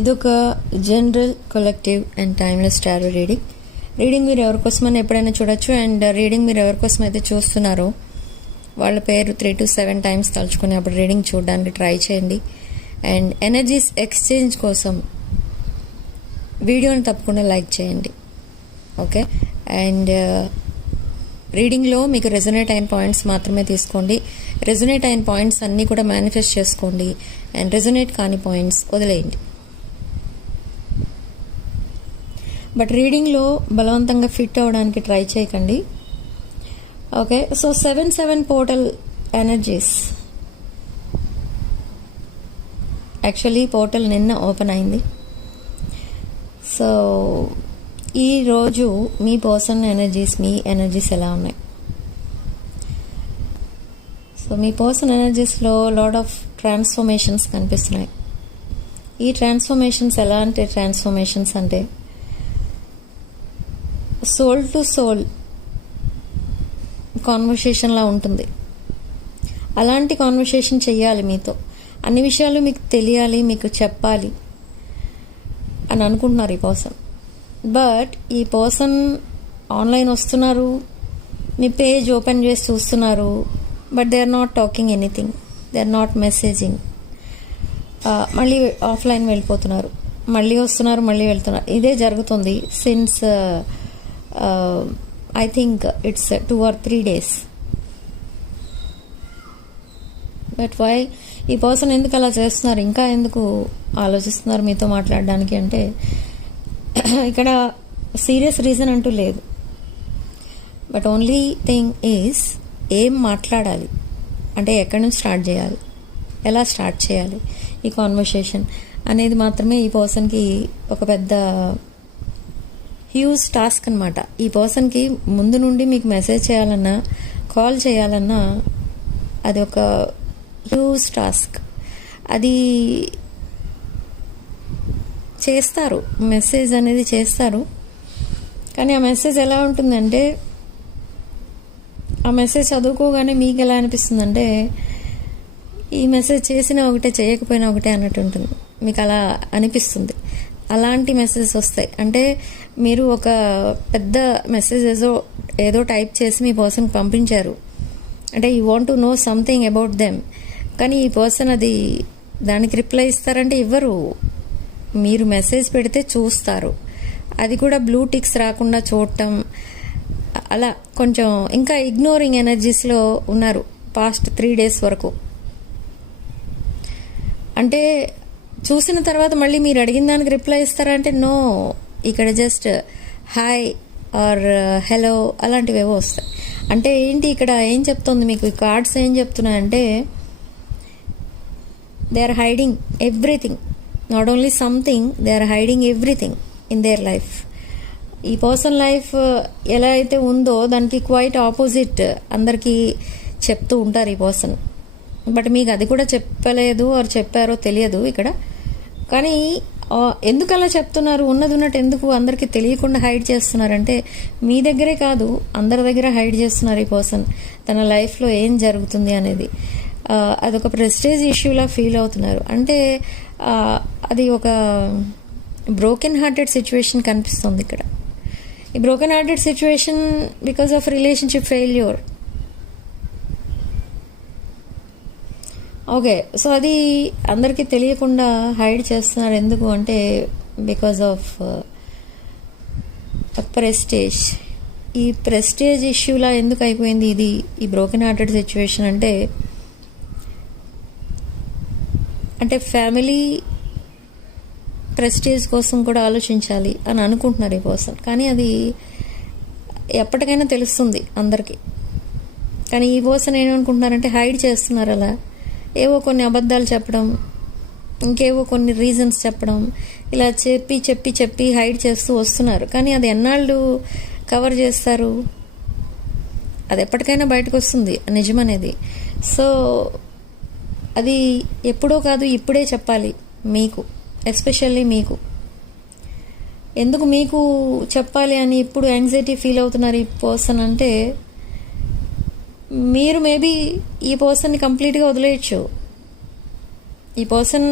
ఇదొక general collective and timeless tarot reading మీరు ఎవరికోసమని ఎప్పుడైనా చూడొచ్చు. అండ్ రీడింగ్ మీరు ఎవరికోసం అయితే చూస్తున్నారో వాళ్ళ పేరు 3 to 7 times తలుచుకుని అప్పుడు రీడింగ్ చూడడానికి ట్రై చేయండి. అండ్ ఎనర్జీస్ ఎక్స్చేంజ్ కోసం వీడియోని తప్పకుండా లైక్ చేయండి. ఓకే, అండ్ రీడింగ్లో మీకు రెజొనేట్ అయిన పాయింట్స్ మాత్రమే తీసుకోండి. రెజొనేట్ అయిన పాయింట్స్ అన్నీ కూడా మేనిఫెస్ట్ చేసుకోండి. అండ్ రెజొనేట్ కాని పాయింట్స్ వదిలేయండి. బట్ రీడింగ్లో బలవంతంగా ఫిట్ అవ్వడానికి ట్రై చేయకండి. Okay, so 7/7 portal energies. Actually portal నిన్న ఓపెన్ అయింది. సో ఈరోజు మీ పర్సన్ ఎనర్జీస్, మీ ఎనర్జీస్ ఎలా ఉన్నాయి? సో మీ పర్సన్ ఎనర్జీస్లో లాట్ ఆఫ్ ట్రాన్స్ఫర్మేషన్స్ కనిపిస్తున్నాయి. ఈ ట్రాన్స్ఫర్మేషన్స్ ఎలాంటి ట్రాన్స్ఫర్మేషన్స్ అంటే సోల్ టు సోల్ కాన్వర్సేషన్లా ఉంటుంది. అలాంటి కాన్వర్సేషన్ చెయ్యాలి మీతో. అన్ని విషయాలు మీకు తెలియాలి, మీకు చెప్పాలి అని అనుకుంటున్నారు ఈ పర్సన్. బట్ ఈ పర్సన్ ఆన్లైన్ వస్తున్నారు, మీ పేజ్ ఓపెన్ చేసి చూస్తున్నారు. But they are not talking anything, they are not messaging. మళ్ళీ ఆఫ్లైన్ వెళ్ళిపోతున్నారు, మళ్ళీ వస్తున్నారు, మళ్ళీ వెళ్తున్నారు. ఇదే జరుగుతుంది since I think it's 2 or 3 days. But why ఈ పర్సన్ ఎందుకు అలా చేస్తున్నారు, ఇంకా ఎందుకు ఆలోచిస్తున్నారు మీతో మాట్లాడడానికి అంటే ఇక్కడ సీరియస్ రీజన్ అంటూ లేదు. బట్ ఓన్లీ థింగ్ ఈజ్ ఏం మాట్లాడాలి అంటే ఎక్కడి నుంచి స్టార్ట్ చేయాలి, ఎలా స్టార్ట్ చేయాలి ఈ కాన్వర్సేషన్ అనేది మాత్రమే ఈ పర్సన్కి ఒక పెద్ద హ్యూజ్ టాస్క్ అనమాట. ఈ పర్సన్కి ముందు నుండి మీకు మెసేజ్ చేయాలన్నా, కాల్ చేయాలన్నా అది ఒక హ్యూజ్ టాస్క్. అది చేస్తారు, మెసేజ్ అనేది చేస్తారు. కానీ ఆ మెసేజ్ ఎలా ఉంటుందంటే, ఆ మెసేజ్ చదువుకోగానే మీకు ఎలా అనిపిస్తుందంటే ఈ మెసేజ్ చేసినా ఒకటే, చేయకపోయినా ఒకటే అన్నట్టు ఉంటుంది. మీకు అలా అనిపిస్తుంది. అలాంటి మెసేజెస్ వస్తాయి. అంటే మీరు ఒక పెద్ద మెసేజ్ ఏదో టైప్ చేసి మీ పర్సన్కి పంపించారు అంటే you want to know something about them. కానీ ఈ పర్సన్ అది దానికి రిప్లై ఇస్తారంటే ఇవ్వరు. మీరు మెసేజ్ పెడితే చూస్తారు, అది కూడా బ్లూ టిక్స్ రాకుండా చూడటం, అలా కొంచెం ఇంకా ఇగ్నోరింగ్ ఎనర్జీస్లో ఉన్నారు పాస్ట్ 3 days వరకు. అంటే చూసిన తర్వాత మళ్ళీ మీరు అడిగిన దానికి రిప్లై ఇస్తారంటే నో, ఇక్కడ జస్ట్ హాయ్ ఆర్ హలో అలాంటివేవో వస్తాయి. అంటే ఏంటి ఇక్కడ ఏం చెప్తుంది మీకు ఈ కార్డ్స్ ఏం చెప్తున్నాయంటే they are hiding everything, not only something, they are hiding everything in their life. ఈ పర్సన్ లైఫ్ ఎలా అయితే ఉందో దానికి క్వైట్ ఆపోజిట్ అందరికీ చెప్తూ ఉంటారు ఈ పర్సన్. బట్ మీకు అది కూడా చెప్పలేదు ఆర్ చెప్పారో తెలియదు ఇక్కడ. కానీ ఎందుకు అలా చెప్తున్నారు, ఉన్నది ఉన్నట్టు ఎందుకు అందరికీ తెలియకుండా హైడ్ చేస్తున్నారంటే మీ దగ్గరే కాదు అందరి దగ్గర హైడ్ చేస్తున్నారు ఈ పర్సన్ తన లైఫ్లో ఏం జరుగుతుంది అనేది. అదొక ప్రెస్టేజ్ ఇష్యూలా ఫీల్ అవుతున్నారు. అంటే అది ఒక బ్రోకెన్ హార్టెడ్ సిచ్యువేషన్ కనిపిస్తుంది ఇక్కడ. ఈ broken hearted situation because of relationship failure. Okay, so అది అందరికీ తెలియకుండా హైడ్ చేస్తున్నారు. ఎందుకు అంటే బికాజ్ ఆఫ్ ప్రెస్టేజ్. ఈ ప్రెస్టేజ్ ఇష్యూలా ఎందుకు అయిపోయింది ఇది ఈ బ్రోకెన్ హార్టెడ్ సిచ్యువేషన్ అంటే ఫ్యామిలీ ప్రెస్టేజ్ కోసం కూడా ఆలోచించాలి అని అనుకుంటున్నారు ఈ పర్సన్. కానీ అది ఎప్పటికైనా తెలుస్తుంది అందరికీ. కానీ ఈ పర్సన్ ఏమనుకుంటున్నారంటే హైడ్ చేస్తున్నారు. అలా ఏవో కొన్ని అబద్ధాలు చెప్పడం, ఇంకేవో కొన్ని రీజన్స్ చెప్పడం, ఇలా చెప్పి చెప్పి చెప్పి హైడ్ చేస్తూ వస్తున్నారు. కానీ అది ఎన్నాళ్ళు కవర్ చేస్తారు, అది ఎప్పటికైనా బయటకు వస్తుంది నిజమనేది. సో అది ఎప్పుడో కాదు ఇప్పుడే చెప్పాలి మీకు, ఎస్పెషల్లీ మీకు. ఎందుకు మీకు చెప్పాలి అని ఇప్పుడు యాంగ్జైటీ ఫీల్ అవుతున్నారు ఈ పర్సన్ అంటే మీరు మేబీ ఈ పర్సన్ని కంప్లీట్గా వదిలేయచ్చు. ఈ పర్సన్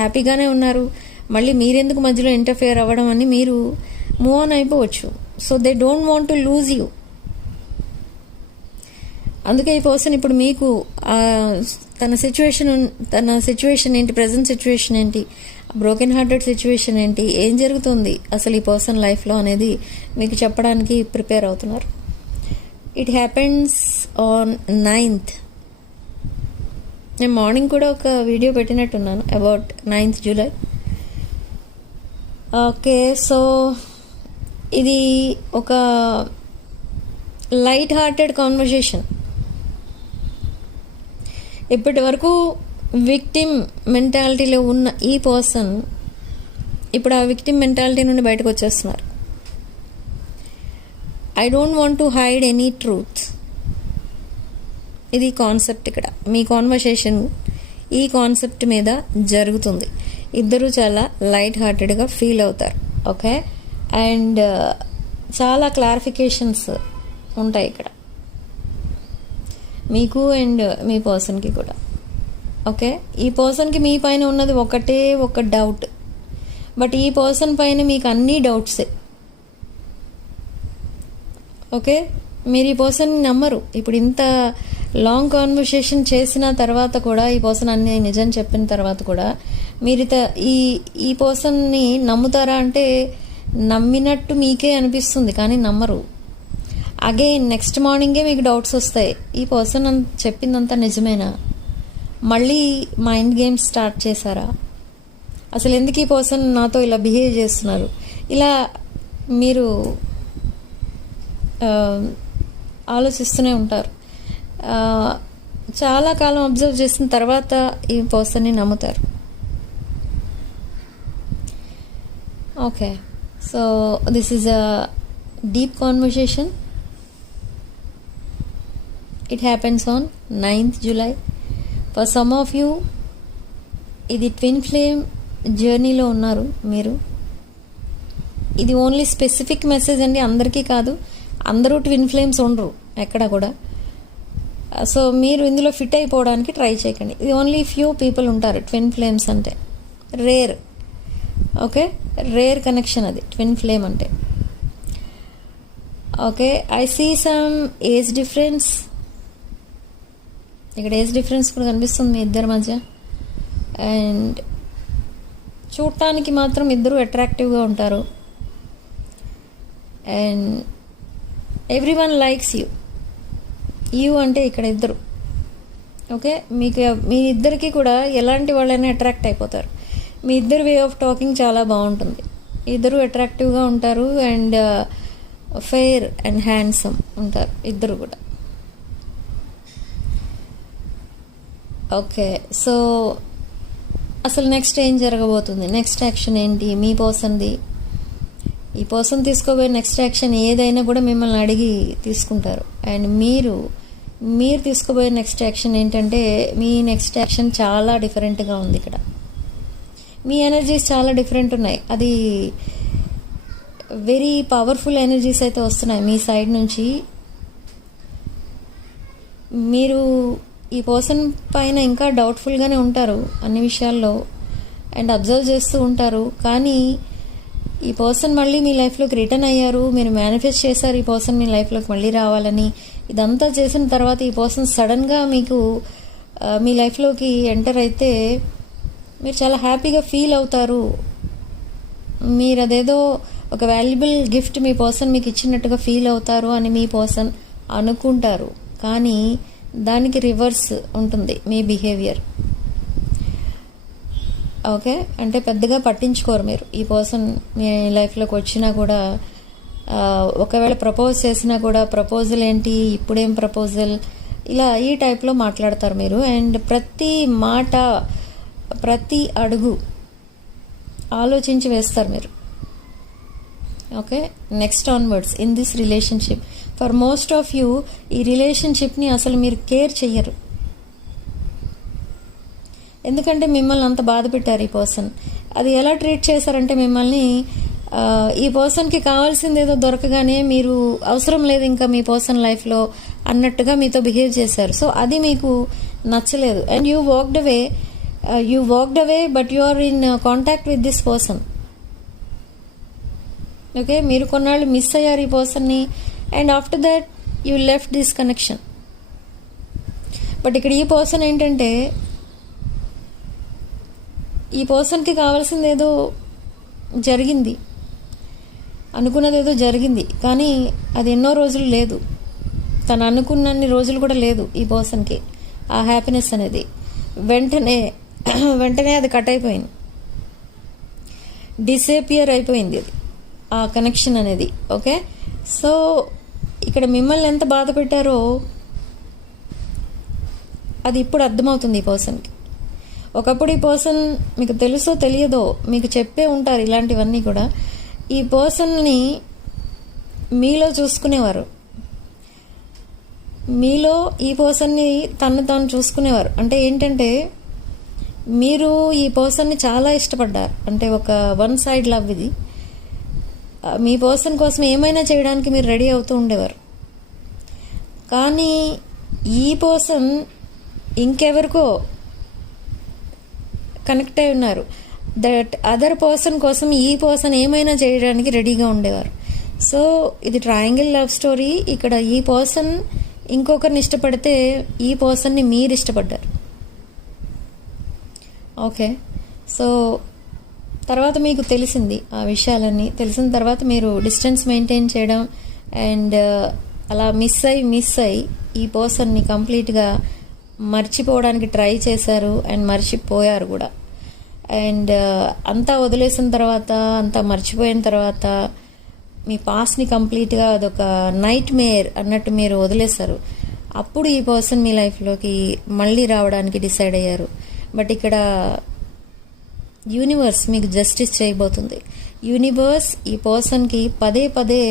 హ్యాపీగానే ఉన్నారు, మళ్ళీ మీరెందుకు మధ్యలో ఇంటర్ఫియర్ అవ్వడం అని మీరు మూవ్ ఆన్ అయిపోవచ్చు. So they don't want to lose you. అందుకే ఈ పర్సన్ ఇప్పుడు మీకు తన సిచ్యువేషన్ ఏంటి, ప్రజెంట్ సిచ్యువేషన్ ఏంటి, బ్రోకెన్ హార్టెడ్ సిచ్యువేషన్ ఏంటి, ఏం జరుగుతుంది అసలు ఈ పర్సన్ లైఫ్లో అనేది మీకు చెప్పడానికి ప్రిపేర్ అవుతున్నారు. It happens on 9th. నేను మార్నింగ్ కూడా ఒక వీడియో పెట్టినట్టున్నాను about 9th July. Okay, so ఇది ఒక లైట్ హార్టెడ్ కాన్వర్సేషన్. ఇప్పటి వరకు విక్టిమ్ మెంటాలిటీలో ఉన్న ఈ పర్సన్ ఇప్పుడు ఆ విక్టిమ్ మెంటాలిటీ నుండి బయటకు వచ్చేస్తున్నారు. I don't want to hide any truth. ఇది కాన్సెప్ట్. ఇక్కడ మీ కాన్వర్సేషన్ ఈ కాన్సెప్ట్ మీద జరుగుతుంది. ఇద్దరు చాలా లైట్ హార్టెడ్గా ఫీల్ అవుతారు. ఓకే, అండ్ చాలా క్లారిఫికేషన్స్ ఉంటాయి ఇక్కడ మీకు అండ్ మీ పర్సన్కి కూడా. ఓకే, ఈ పర్సన్కి మీ పైన ఉన్నది ఒకటే ఒక డౌట్, బట్ ఈ పర్సన్ పైన మీకు అన్ని డౌట్సే. ఓకే, మీరు ఈ పర్సన్ని నమ్మరు. ఇప్పుడు ఇంత లాంగ్ కాన్వర్సేషన్ చేసిన తర్వాత కూడా, ఈ పర్సన్ అన్ని నిజం చెప్పిన తర్వాత కూడా మీరు ఈ పర్సన్ని నమ్ముతారా అంటే నమ్మినట్టు మీకే అనిపిస్తుంది, కానీ నమ్మరు. అగైన్ నెక్స్ట్ మార్నింగే మీకు డౌట్స్ వస్తాయి, ఈ పర్సన్ చెప్పిందంతా నిజమేనా, మళ్ళీ మైండ్ గేమ్స్ స్టార్ట్ చేశారా, అసలు ఎందుకు ఈ పర్సన్ నాతో ఇలా బిహేవ్ చేస్తున్నారు, ఇలా మీరు ఆలోచిస్తూనే ఉంటారు. చాలా కాలం అబ్జర్వ్ చేసిన తర్వాత ఈ పర్సన్ని నమ్ముతారు. Okay, so this is a deep conversation. It happens on 9th July. For some of you, ఇది ట్విన్ ఫ్లేమ్ జర్నీలో ఉన్నారు మీరు. ఇది ఓన్లీ స్పెసిఫిక్ మెసేజ్ అండి, అందరికీ కాదు. అందరూ ట్విన్ ఫ్లేమ్స్ ఉండరు ఎక్కడ కూడా. సో మీరు ఇందులో ఫిట్ అయిపోవడానికి ట్రై చేయకండి. ఇది ఓన్లీ ఫ్యూ పీపుల్ ఉంటారు ట్విన్ ఫ్లేమ్స్ అంటే. రేర్. ఓకే, రేర్ కనెక్షన్ అది ట్విన్ ఫ్లేమ్ అంటే. Okay, I see some age difference. ఇక్కడ ఏజ్ డిఫరెన్స్ కూడా కనిపిస్తుంది మీ ఇద్దరి మధ్య. అండ్ చూడటానికి మాత్రం ఇద్దరు అట్రాక్టివ్గా ఉంటారు. And every one likes you అంటే ఇక్కడ ఇద్దరు. ఓకే, మీ ఇద్దరికి కూడా ఎలాంటి వాళ్ళైనా అట్రాక్ట్ అయిపోతారు. మీ ఇద్దరు వే ఆఫ్ టాకింగ్ చాలా బాగుంటుంది. ఇద్దరు అట్రాక్టివ్గా ఉంటారు అండ్ ఫెయిర్ అండ్ హ్యాండ్సమ్ ఉంటారు ఇద్దరు కూడా. ఓకే, సో అసలు నెక్స్ట్ ఏం జరగబోతుంది, నెక్స్ట్ యాక్షన్ ఏంటి మీ పర్సన్ది? ఈ పర్సన్ తీసుకోబోయే నెక్స్ట్ యాక్షన్ ఏదైనా కూడా మిమ్మల్ని అడిగి తీసుకుంటారు. అండ్ మీరు తీసుకోబోయే నెక్స్ట్ యాక్షన్ ఏంటంటే, మీ నెక్స్ట్ యాక్షన్ చాలా డిఫరెంట్గా ఉంది. ఇక్కడ మీ ఎనర్జీస్ చాలా డిఫరెంట్ ఉన్నాయి. అది వెరీ పవర్ఫుల్ ఎనర్జీస్ అయితే వస్తున్నాయి మీ సైడ్ నుంచి. మీరు ఈ పర్సన్ పైన ఇంకా డౌట్ఫుల్గానే ఉంటారు అన్ని విషయాల్లో అండ్ అబ్జర్వ్ చేస్తూ ఉంటారు. కానీ ఈ పర్సన్ మళ్ళీ మీ లైఫ్లోకి రిటర్న్ అయ్యారు. మీరు మేనిఫెస్ట్ చేశారు ఈ పర్సన్ మీ లైఫ్లోకి మళ్ళీ రావాలని. ఇదంతా చేసిన తర్వాత ఈ పర్సన్ సడన్గా మీకు మీ లైఫ్లోకి ఎంటర్ అయితే మీరు చాలా హ్యాపీగా ఫీల్ అవుతారు. మీరు అదేదో ఒక వాల్యుబుల్ గిఫ్ట్ మీ పర్సన్ మీకు ఇచ్చినట్టుగా ఫీల్ అవుతారు అని మీ పర్సన్ అనుకుంటారు. కానీ దానికి రివర్స్ ఉంటుంది మీ బిహేవియర్. ఓకే, అంటే పెద్దగా పట్టించుకోరు మీరు. ఈ పర్సన్ మీ లైఫ్లోకి వచ్చినా కూడా, ఒకవేళ ప్రపోజ్ చేసినా కూడా ప్రపోజల్ ఏంటి, ఇప్పుడేం ప్రపోజల్, ఇలా ఈ టైప్లో మాట్లాడతారు మీరు. అండ్ ప్రతి మాట, ప్రతి అడుగు ఆలోచించి వేస్తారు మీరు. Okay, next onwards in this relationship, for most of you ఈ రిలేషన్షిప్ని అసలు మీరు కేర్ చెయ్యరు. ఎందుకంటే మిమ్మల్ని అంత బాధ పెట్టారు ఈ పర్సన్. అది ఎలా ట్రీట్ చేశారంటే మిమ్మల్ని, ఈ పర్సన్కి కావాల్సింది ఏదో దొరకగానే మీరు అవసరం లేదు ఇంకా మీ పర్సన్ లైఫ్లో అన్నట్టుగా మీతో బిహేవ్ చేశారు. సో అది మీకు నచ్చలేదు and you walked away You walked away, but you are in contact with this person. Okay, మీరు కొన్నాళ్ళు మిస్ అయ్యారు ఈ పర్సన్ని, and after that you left this connection. But ఇక్కడ ఈ పర్సన్ ఏంటంటే, ఈ పర్సన్కి కావాల్సింది ఏదో జరిగింది, అనుకున్నది ఏదో జరిగింది, కానీ అది ఎన్నో రోజులు లేదు, తను అనుకున్నన్ని రోజులు కూడా లేదు ఈ పర్సన్కి. ఆ హ్యాపీనెస్ అనేది వెంటనే అది కట్ అయిపోయింది, డిసేపియర్ అయిపోయింది అది, ఆ కనెక్షన్ అనేది. ఓకే, సో ఇక్కడ మిమ్మల్ని ఎంత బాధ పెట్టారో అది ఇప్పుడు అర్థమవుతుంది ఈ పర్సన్కి. ఒకప్పుడు ఈ పర్సన్ మీకు తెలుసో తెలియదో మీకు చెప్పే ఉంటారు ఇలాంటివన్నీ కూడా. ఈ పర్సన్ని మీలో చూసుకునేవారు, మీలో ఈ పర్సన్ని తను తాను చూసుకునేవారు. అంటే ఏంటంటే, మీరు ఈ పర్సన్ని చాలా ఇష్టపడ్డారు, అంటే ఒక వన్ సైడ్ లవ్ ఇది. మీ పర్సన్ కోసం ఏమైనా చేయడానికి మీరు రెడీ అవుతూ ఉండేవారు. కానీ ఈ పర్సన్ ఇంకెవరికో కనెక్ట్ అయి ఉన్నారు. దట్ అదర్ పర్సన్ కోసం ఈ పర్సన్ ఏమైనా చేయడానికి రెడీగా ఉండేవారు. సో ఇది ట్రయాంగిల్ లవ్ స్టోరీ. ఇక్కడ ఈ పర్సన్ ఇంకొకరిని ఇష్టపడితే ఈ పర్సన్ని మీరు ఇష్టపడ్డారు. ఓకే, సో తర్వాత మీకు తెలిసింది ఆ విషయాలన్నీ. తెలిసిన తర్వాత మీరు డిస్టెన్స్ మెయింటైన్ చేయడం అండ్ అలా మిస్ అయ్యి ఈ పర్సన్ని కంప్లీట్గా మర్చిపోవడానికి ట్రై చేశారు అండ్ మర్చిపోయారు కూడా. అండ్ అంతా వదిలేసిన తర్వాత, అంతా మర్చిపోయిన తర్వాత మీ పాస్ట్ని కంప్లీట్గా అదొక నైట్ మేర్ అన్నట్టు మీరు వదిలేశారు. అప్పుడు ఈ పర్సన్ మీ లైఫ్లోకి మళ్ళీ రావడానికి డిసైడ్ అయ్యారు. బట్ ఇక్కడ యూనివర్స్ మీకు జస్టిస్ చేయబోతుంది. యూనివర్స్ ఈ పర్సన్కి పదే పదే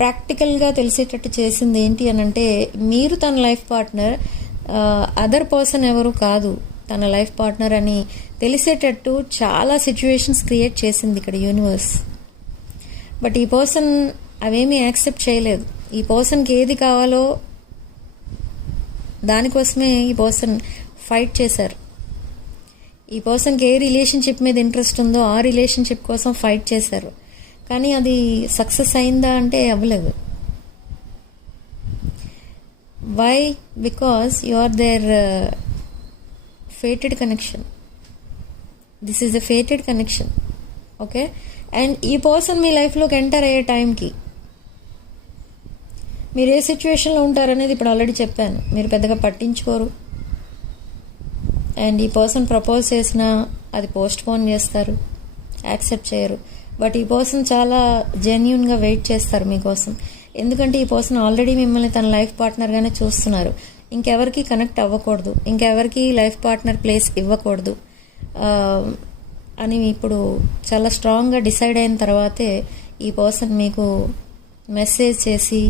ప్రాక్టికల్గా తెలిసేటట్టు చేసింది ఏంటి అని అంటే, మీరు తన లైఫ్ పార్ట్నర్, అదర్ పర్సన్ ఎవరు కాదు తన లైఫ్ పార్ట్నర్ అని తెలిసేటట్టు చాలా సిచ్యువేషన్స్ క్రియేట్ చేసింది ఇక్కడ యూనివర్స్. బట్ ఈ పర్సన్ అవేమీ యాక్సెప్ట్ చేయలేదు. ఈ పర్సన్కి ఏది కావాలో దానికోసమే ఈ పర్సన్ ఫైట్ చేశారు. ఈ పర్సన్కి ఏ రిలేషన్షిప్ మీద ఇంట్రెస్ట్ ఉందో ఆ రిలేషన్షిప్ కోసం ఫైట్ చేశారు. కానీ అది సక్సెస్ అయిందా అంటే అవ్వలేదు. Why? Because you are their fated connection. This is a fated connection. Okay, and ఈ పర్సన్ మీ లైఫ్లోకి ఎంటర్ అయ్యే టైంకి మీరు ఏ సిచ్యువేషన్లో ఉంటారనేది ఇప్పుడు ఆల్రెడీ చెప్పాను. మీరు పెద్దగా పట్టించుకోరు, అండ్ ఈ పర్సన్ ప్రపోజ్ చేసినా అది పోస్ట్ పోన్ చేస్తారు, యాక్సెప్ట్ చేయరు. బట్ ఈ పర్సన్ చాలా జెన్యూన్గా వెయిట్ చేస్తారు మీకోసం. ఎందుకంటే ఈ పర్సన్ ఆల్రెడీ మిమ్మల్ని తన లైఫ్ పార్ట్నర్గానే చూస్తున్నారు. ఇంకెవరికి కనెక్ట్ అవ్వకూడదు, ఇంకెవరికి లైఫ్ పార్ట్నర్ ప్లేస్ ఇవ్వకూడదు అని ఇప్పుడు చాలా స్ట్రాంగ్గా డిసైడ్ అయిన తర్వాతే ఈ పర్సన్ మీకు మెసేజ్ చేసి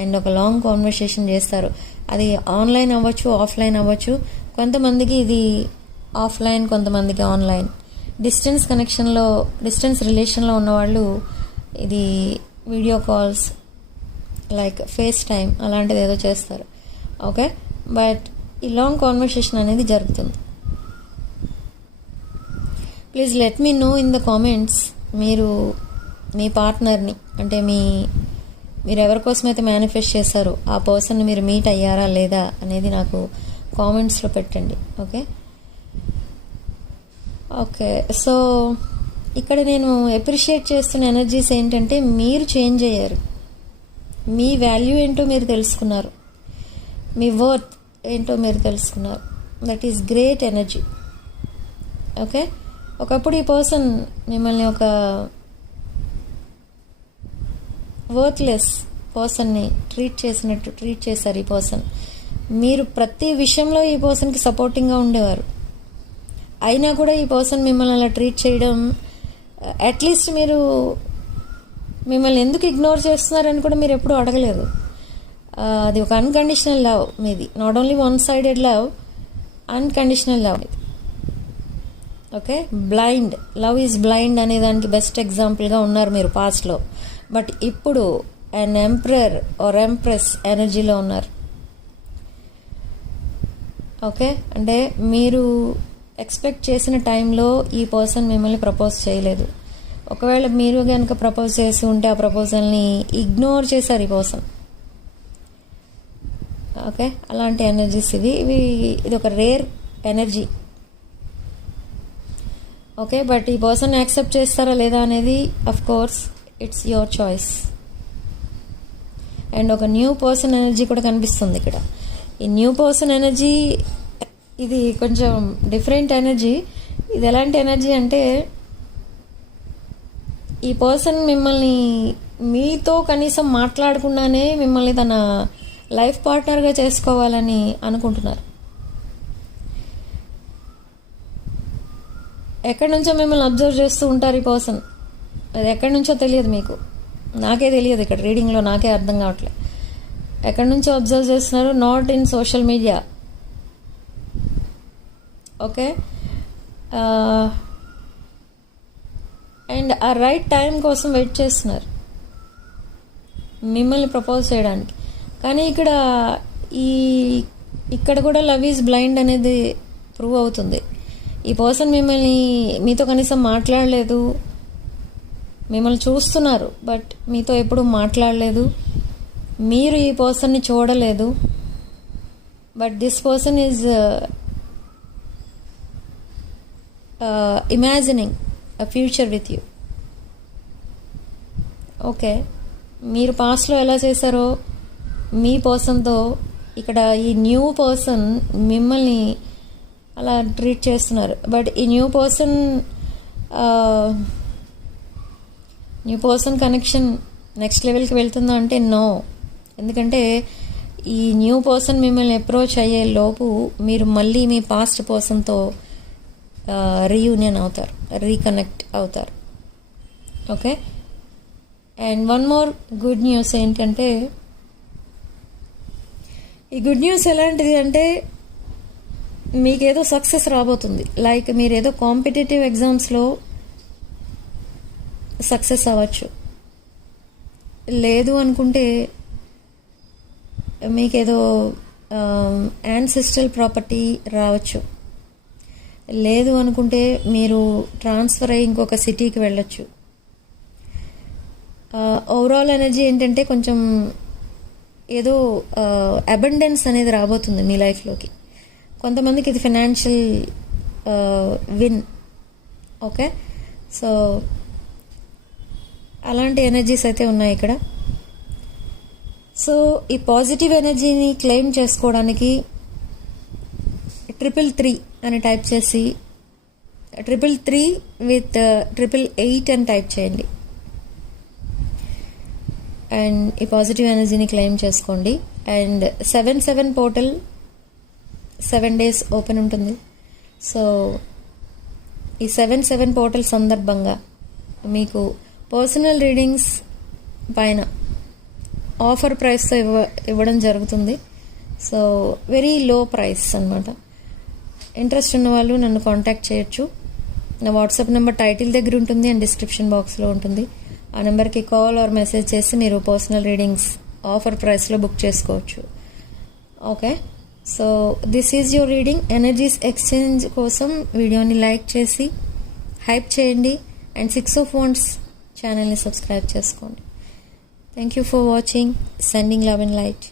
అండ్ ఒక లాంగ్ కాన్వర్సేషన్ చేస్తారు. అది ఆన్లైన్ అవ్వచ్చు, ఆఫ్లైన్ అవ్వచ్చు. కొంతమందికి ఇది ఆఫ్లైన్, కొంతమందికి ఆన్లైన్. డిస్టెన్స్ కనెక్షన్లో, డిస్టెన్స్ రిలేషన్లో ఉన్నవాళ్ళు ఇది video calls like FaceTime అలాంటిది ఏదో చేస్తారు. ఓకే, బట్ ఈ లాంగ్ కాన్వర్సేషన్ అనేది జరుగుతుంది. Please let me know in the comments, మీరు మీ పార్ట్నర్ని, అంటే మీరు ఎవరి కోసమైతే మేనిఫెస్ట్ చేశారో ఆ పర్సన్ని మీరు మీట్ అయ్యారా లేదా అనేది నాకు కామెంట్స్లో పెట్టండి. ఓకే ఓకే సో ఇక్కడ నేను అప్రిషియేట్ చేస్తున్న ఎనర్జీస్ ఏంటంటే, మీరు చేంజ్ అయ్యారు, మీ వాల్యూ ఏంటో మీరు తెలుసుకున్నారు, మీ వర్త్ ఏంటో మీరు తెలుసుకున్నారు. That is great energy. Okay, ఒకప్పుడు ఈ పర్సన్ మిమ్మల్ని ఒక వర్త్లెస్ పర్సన్ని ట్రీట్ చేసినట్టు ట్రీట్ చేశారు ఈ పర్సన్. మీరు ప్రతి విషయంలో ఈ పర్సన్కి సపోర్టింగ్గా ఉండేవారు. అయినా కూడా ఈ పర్సన్ మిమ్మల్ని అలా ట్రీట్ చేయడం, అట్లీస్ట్ మీరు మిమ్మల్ని ఎందుకు ఇగ్నోర్ చేస్తున్నారని కూడా మీరు ఎప్పుడూ అడగలేదు. అది ఒక అన్కండిషనల్ లవ్ మీది. Not only one sided love, unconditional love ఇది. Okay, blind love is blind అనే దానికి బెస్ట్ ఎగ్జాంపుల్గా ఉన్నారు మీరు పాస్ట్లో. బట్ ఇప్పుడు అన్ ఎంపరర్ ఆర్ ఎంప్రెస్ ఎనర్జీలో ఉన్నారు. ఓకే, అంటే మీరు ఎక్స్పెక్ట్ చేసిన టైంలో ఈ పర్సన్ మిమ్మల్ని ప్రపోజ్ చేయలేదు. ఒకవేళ మీరు కనుక ప్రపోజ్ చేసి ఉంటే ఆ ప్రపోజల్ని ఇగ్నోర్ చేశారు ఈ పర్సన్. ఓకే, అలాంటి ఎనర్జీస్ ఇది ఒక రేర్ ఎనర్జీ. ఓకే, బట్ ఈ పర్సన్ యాక్సెప్ట్ చేస్తారా లేదా అనేది of course it's your choice. And ఒక న్యూ పర్సన్ ఎనర్జీ కూడా కనిపిస్తుంది ఇక్కడ. ఈ న్యూ పర్సన్ ఎనర్జీ ఇది కొంచెం డిఫరెంట్ ఎనర్జీ. ఇది ఎలాంటి ఎనర్జీ అంటే, ఈ పర్సన్ మిమ్మల్ని మీతో కనీసం మాట్లాడకుండానే మిమ్మల్ని తన లైఫ్ పార్ట్నర్గా చేసుకోవాలని అనుకుంటున్నారు. ఎక్కడి నుంచో మిమ్మల్ని అబ్జర్వ్ చేస్తూ ఉంటారు ఈ పర్సన్. అది ఎక్కడి నుంచో తెలియదు మీకు, నాకే తెలియదు. ఇక్కడ రీడింగ్లో నాకే అర్థం కావట్లేదు ఎక్కడి నుంచో అబ్జర్వ్ చేస్తున్నారు. Not in social media. Okay, and ఆ రైట్ టైం కోసం వెయిట్ చేస్తున్నారు మిమ్మల్ని ప్రపోజ్ చేయడానికి. కానీ ఇక్కడ కూడా లవ్ ఈజ్ బ్లైండ్ అనేది ప్రూవ్ అవుతుంది. ఈ పర్సన్ మీతో కనీసం మాట్లాడలేదు. మిమ్మల్ని చూస్తున్నారు బట్ మీతో ఎప్పుడూ మాట్లాడలేదు. మీరు ఈ పర్సన్ని చూడలేదు. But this person is imagining a future with you. Okay, మీరు పాస్ట్లో ఎలా చేశారో మీ పర్సన్తో ఇక్కడ ఈ న్యూ పర్సన్ మిమ్మల్ని అలా ట్రీట్ చేస్తున్నారు. బట్ ఈ న్యూ పర్సన్ కనెక్షన్ నెక్స్ట్ లెవెల్కి వెళ్తుందా అంటే నో. ఎందుకంటే ఈ న్యూ పర్సన్ మిమ్మల్ని అప్రోచ్ అయ్యే లోపు మీరు మళ్ళీ మీ పాస్ట్ పర్సన్తో రీయూనియన్ అవుతారు, రీకనెక్ట్ అవుతారు. Okay, and one more good news ఏంటంటే, ఈ గుడ్ న్యూస్ ఎలాంటిది అంటే మీకేదో సక్సెస్ రాబోతుంది. లైక్ మీరేదో కాంపిటేటివ్ ఎగ్జామ్స్లో సక్సెస్ అవ్వచ్చు. లేదు అనుకుంటే మీకేదో యాన్సెస్ట్రల్ ప్రాపర్టీ రావచ్చు. లేదు అనుకుంటే మీరు ట్రాన్స్ఫర్ అయ్యి ఇంకొక సిటీకి వెళ్ళొచ్చు. ఓవరాల్ ఎనర్జీ ఏంటంటే కొంచెం ఏదో అబండెన్స్ అనేది రాబోతుంది మీ లైఫ్లోకి. కొంతమందికి ఇది ఫైనాన్షియల్ విన్. ఓకే, సో అలాంటి ఎనర్జీస్ అయితే ఉన్నాయి ఇక్కడ. సో ఈ పాజిటివ్ ఎనర్జీని క్లెయిమ్ చేసుకోవడానికి 333 అని టైప్ చేసి 333 విత్ 888 అని టైప్ చేయండి. అండ్ ఈ పాజిటివ్ ఎనర్జీని క్లెయిమ్ చేసుకోండి. అండ్ 7/7 పోర్టల్ 7 days ఓపెన్ ఉంటుంది. సో ఈ 7/7 పోర్టల్ సందర్భంగా మీకు పర్సనల్ రీడింగ్స్ పైన ఆఫర్ ప్రైస్తో ఇవ్వడం జరుగుతుంది. సో వెరీ లో ప్రైస్ అన్నమాట. ఇంట్రెస్ట్ ఉన్న వాళ్ళు నన్ను కాంటాక్ట్ చేయొచ్చు. నా వాట్సాప్ నెంబర్ టైటిల్ దగ్గర ఉంటుంది అండ్ డిస్క్రిప్షన్ బాక్స్లో ఉంటుంది. ఆ నెంబర్కి కాల్ ఆర్ మెసేజ్ చేసి మీరు పర్సనల్ రీడింగ్స్ ఆఫర్ ప్రైస్లో బుక్ చేసుకోవచ్చు. Okay, so this is your reading. Energies exchange కోసం వీడియోని లైక్ చేసి హైప్ చేయండి. అండ్ 6 of Wands ఛానల్ని సబ్స్క్రైబ్ చేసుకోండి. Thank you for watching. Sending love and light.